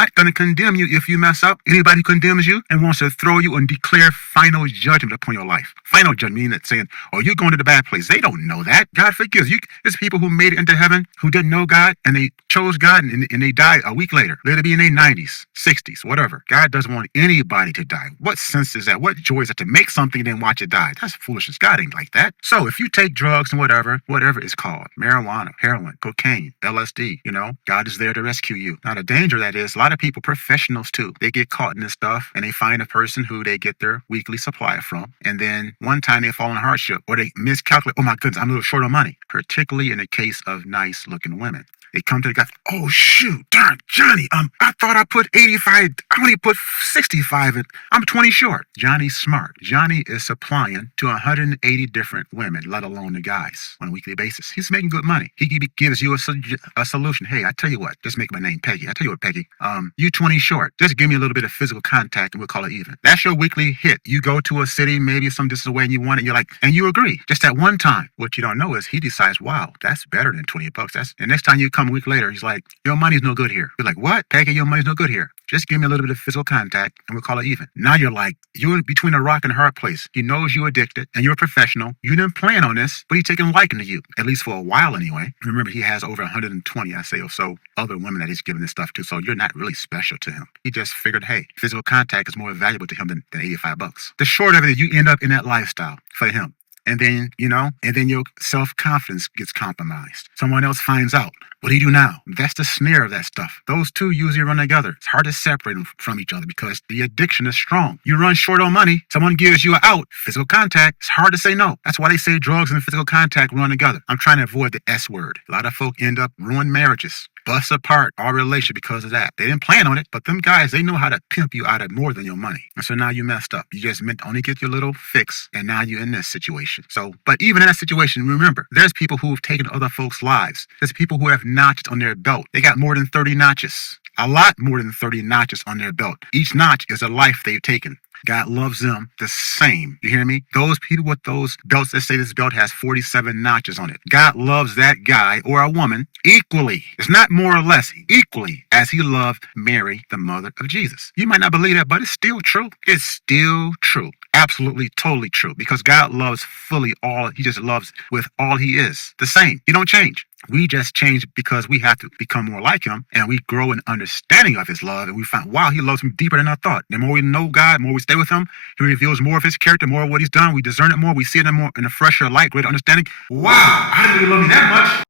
not going to condemn you if you mess up. Anybody who condemns you and wants to throw you and declare final judgment upon your life. Final judgment, meaning that saying, oh, you're going to the bad place. They don't know that. God forgives you. There's people who made it into heaven who didn't know God, and they chose God, and they died a week later. Let it be in their 90s, 60s, whatever. God doesn't want anybody to die. What sense is that? What joy is that to make something and then watch it die? That's foolishness. God ain't like that. So if you take drugs and whatever it's called, marijuana, heroin, cocaine, LSD, God is there to rescue you. Now, the danger that is, a lot of people, professionals too, they get caught in this stuff, and they find a person who they get their weekly supply from, and then one time they fall in hardship, or they miscalculate, oh my goodness, I'm a little short on money, particularly in the case of nice looking women. They come to the guy, oh shoot, darn, Johnny, I thought I put 85, I only put 65, and I'm 20 short. Johnny's smart. Johnny is supplying to 180 different women, let alone the guys, on a weekly basis. He's making good money. He gives you a solution. Hey, I tell you what, just make my name Peggy. I tell you what, Peggy, you 20 short. Just give me a little bit of physical contact and we'll call it even. That's your weekly hit. You go to a city, maybe some distance away, and you want it, you're like, and you agree. Just that one time. What you don't know is he decides, wow, that's better than 20 bucks. The next time you come a week later, he's like, your money's no good here. You're like, what? Peggy, your money's no good here. Just give me a little bit of physical contact and we'll call it even. Now you're like, you're between a rock and a hard place. He knows you're addicted and you're a professional. You didn't plan on this, but he's taking a liking to you, at least for a while anyway. Remember, he has over 120, I say, or so other women that he's giving this stuff to. So you're not really special to him. He just figured, hey, physical contact is more valuable to him than 85 bucks. The short of it is you end up in that lifestyle for him. And then, your self-confidence gets compromised. Someone else finds out. What do you do now? That's the snare of that stuff. Those two usually run together. It's hard to separate them from each other because the addiction is strong. You run short on money, someone gives you an out, physical contact, it's hard to say no. That's why they say drugs and physical contact run together. I'm trying to avoid the S word. A lot of folk end up ruined marriages, bust apart our relationship because of that. They didn't plan on it, but them guys, they know how to pimp you out of more than your money. And so now you messed up. You just meant to only get your little fix, and now you're in this situation. So, but even in that situation, remember, there's people who have taken other folks' lives. There's people who have notches on their belt. They got more than 30 notches. A lot more than 30 notches on their belt. Each notch is a life they've taken. God loves them the same. You hear me? Those people with those belts, let's say this belt has 47 notches on it. God loves that guy or a woman equally. It's not more or less, equally as he loved Mary, the mother of Jesus. You might not believe that, but it's still true. It's still true. Absolutely, totally true. Because God loves fully all. He just loves with all he is. The same. He don't change. We just change because we have to become more like him, and we grow in understanding of his love, and we find, wow, he loves me deeper than I thought. The more we know God, the more we stay with him, he reveals more of his character, more of what he's done. We discern it more. We see it in a fresher light, greater understanding. Wow, I didn't really love me that much.